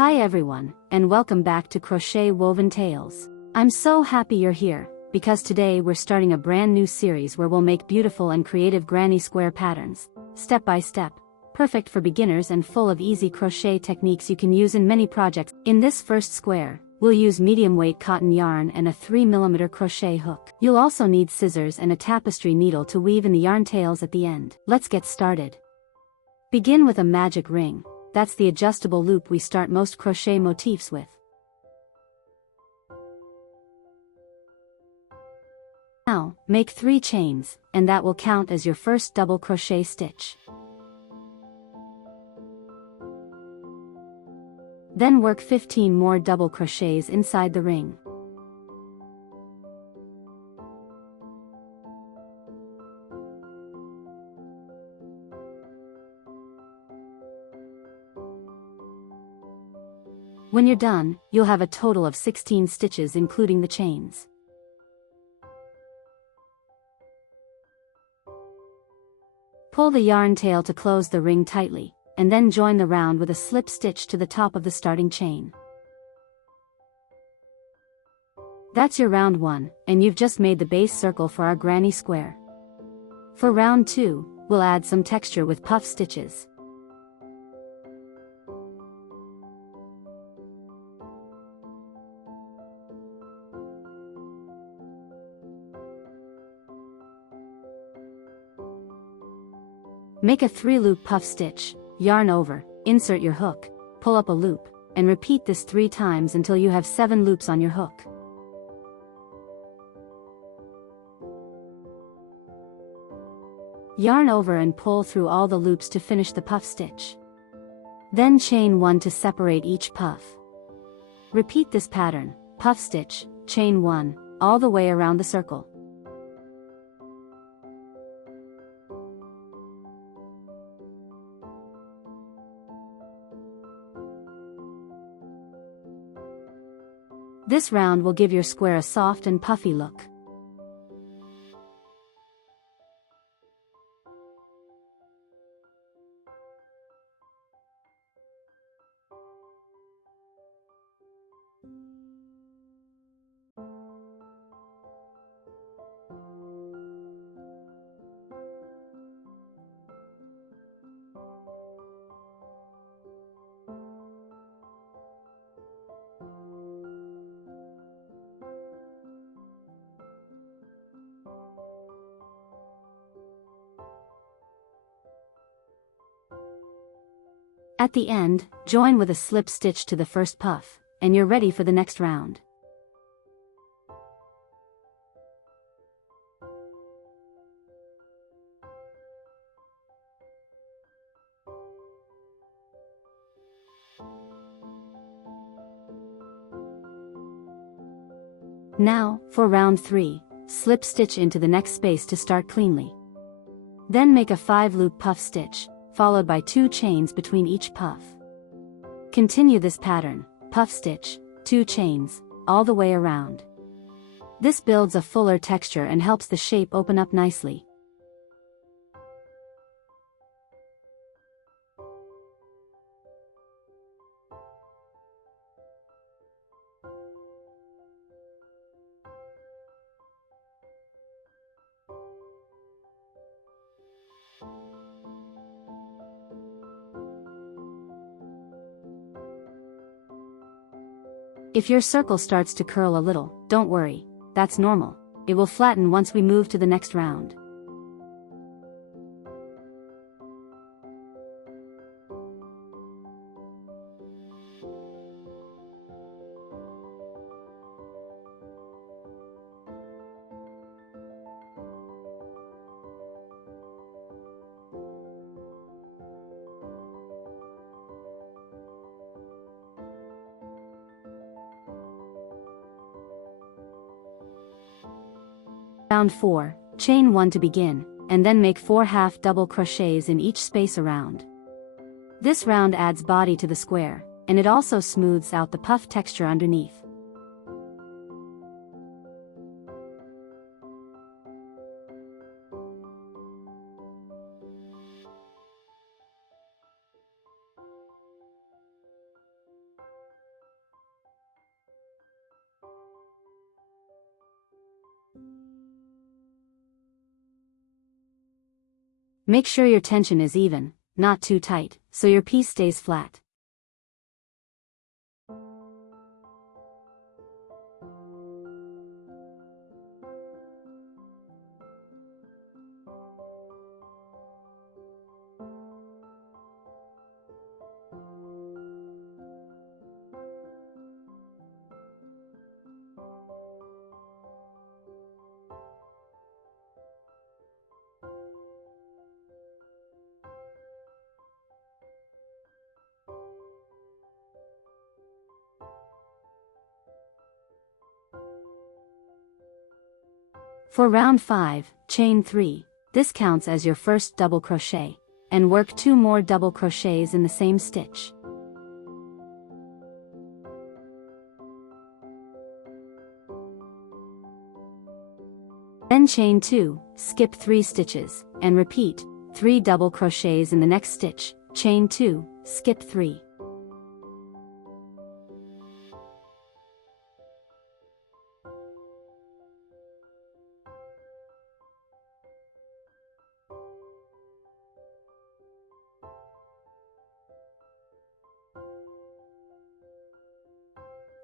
Hi everyone, and welcome back to Crochet Woven Tales. I'm so happy you're here, because today we're starting a brand new series where we'll make beautiful and creative granny square patterns, step by step, perfect for beginners and full of easy crochet techniques you can use in many projects. In this first square, we'll use medium weight cotton yarn and a 3mm crochet hook. You'll also need scissors and a tapestry needle to weave in the yarn tails at the end. Let's get started. Begin with a magic ring. That's the adjustable loop we start most crochet motifs with. Now, make 3 chains, and that will count as your first double crochet stitch. Then work 15 more double crochets inside the ring. When you're done, you'll have a total of 16 stitches including the chains. Pull the yarn tail to close the ring tightly, and then join the round with a slip stitch to the top of the starting chain. That's your round 1, and you've just made the base circle for our granny square. For round 2, we'll add some texture with puff stitches. Make a 3-loop puff stitch, yarn over, insert your hook, pull up a loop, and repeat this 3 times until you have 7 loops on your hook. Yarn over and pull through all the loops to finish the puff stitch. Then chain 1 to separate each puff. Repeat this pattern, puff stitch, chain 1, all the way around the circle. This round will give your square a soft and puffy look. At the end, join with a slip stitch to the first puff, and you're ready for the next round. Now, for round 3, slip stitch into the next space to start cleanly. Then make a 5-loop puff stitch, followed by 2 chains between each puff. Continue this pattern, puff stitch, 2 chains, all the way around. This builds a fuller texture and helps the shape open up nicely. If your circle starts to curl a little, don't worry, that's normal. It will flatten once we move to the next round. Round 4, chain 1 to begin, and then make 4 half double crochets in each space around. This round adds body to the square, and it also smooths out the puff texture underneath. Make sure your tension is even, not too tight, so your piece stays flat. For round 5, chain 3, this counts as your first double crochet, and work 2 more double crochets in the same stitch. Then chain 2, skip 3 stitches, and repeat, 3 double crochets in the next stitch, chain 2, skip 3.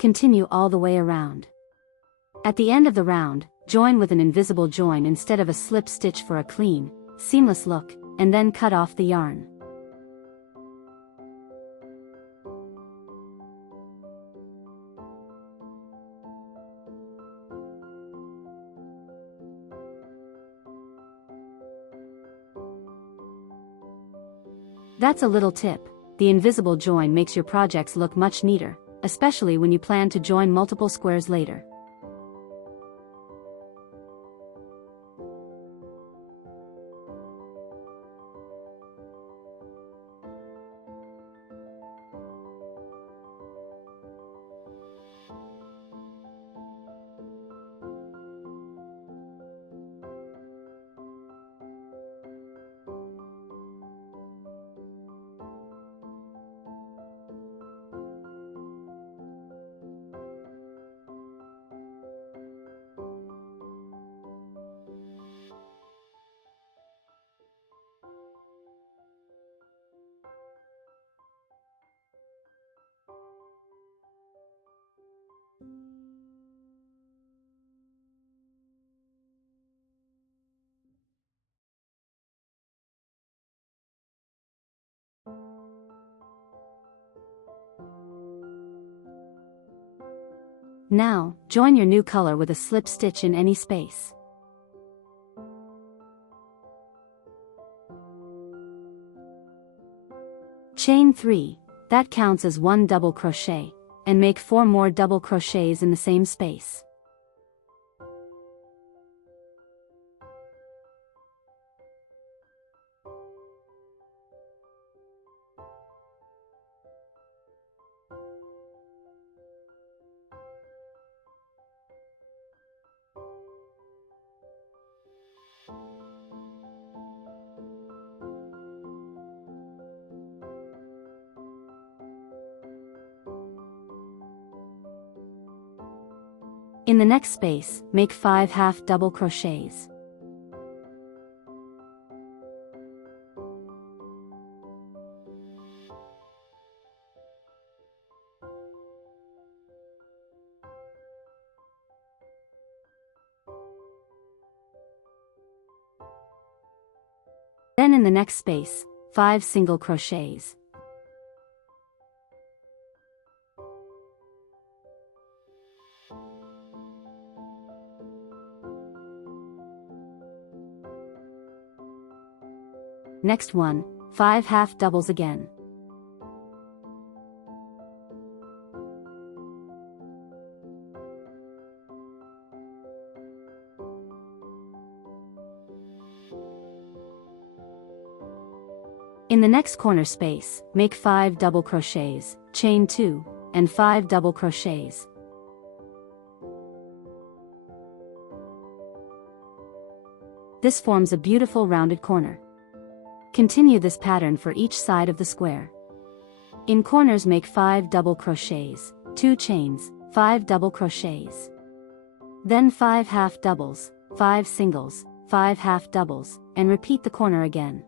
Continue all the way around. At the end of the round, join with an invisible join instead of a slip stitch for a clean, seamless look, and then cut off the yarn. That's a little tip. The invisible join makes your projects look much neater, especially when you plan to join multiple squares later. Now, join your new color with a slip stitch in any space. Chain 3, that counts as 1 double crochet, and make 4 more double crochets in the same space. In the next space, make 5 half double crochets. Then in the next space, 5 single crochets. Next one, 5 half doubles again. In the next corner space, make 5 double crochets, chain 2, and 5 double crochets. This forms a beautiful rounded corner. Continue this pattern for each side of the square. In corners make 5 double crochets, 2 chains, 5 double crochets. Then 5 half doubles, 5 singles, 5 half doubles, and repeat the corner again.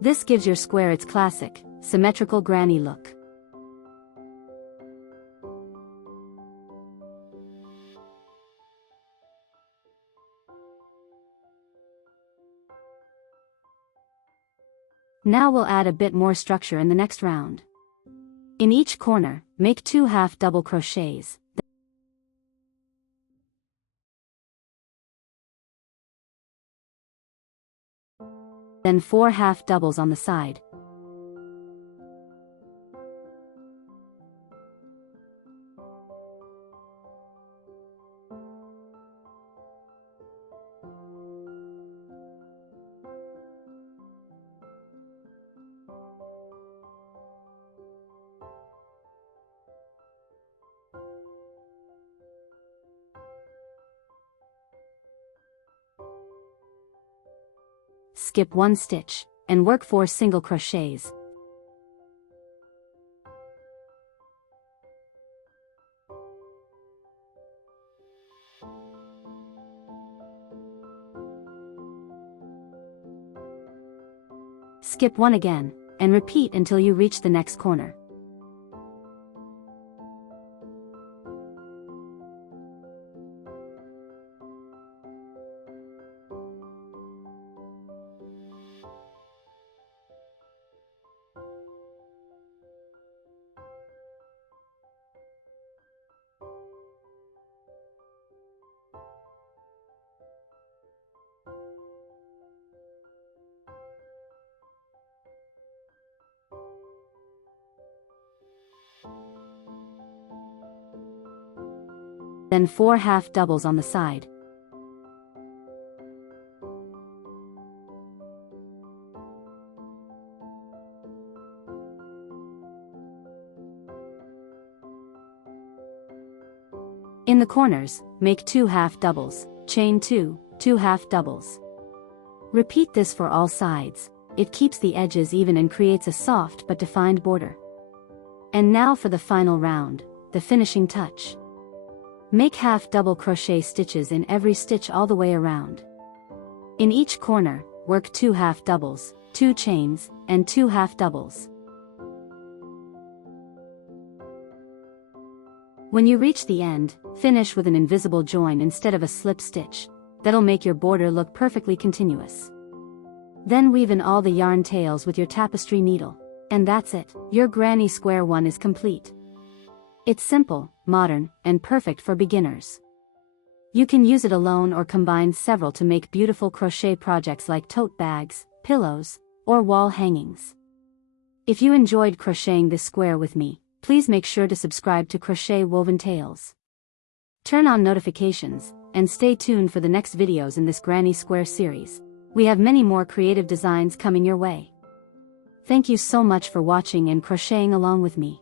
This gives your square its classic, symmetrical granny look. Now we'll add a bit more structure in the next round. In each corner, make 2 half double crochets. Then 4 half doubles on the side. Skip 1 stitch, and work 4 single crochets. Skip 1 again, and repeat until you reach the next corner. Then 4 half doubles on the side. In the corners, make 2 half doubles, chain 2, 2 half doubles. Repeat this for all sides. It keeps the edges even and creates a soft but defined border. And now for the final round, the finishing touch. Make half double crochet stitches in every stitch all the way around. In each corner, work 2 half doubles, 2 chains, and 2 half doubles. When you reach the end, finish with an invisible join instead of a slip stitch. That'll make your border look perfectly continuous. Then weave in all the yarn tails with your tapestry needle. And that's it, your granny square one is complete. It's simple, modern, and perfect for beginners. You can use it alone or combine several to make beautiful crochet projects like tote bags, pillows, or wall hangings. If you enjoyed crocheting this square with me, please make sure to subscribe to Crochet Woven Tales. Turn on notifications, and stay tuned for the next videos in this Granny Square series. We have many more creative designs coming your way. Thank you so much for watching and crocheting along with me.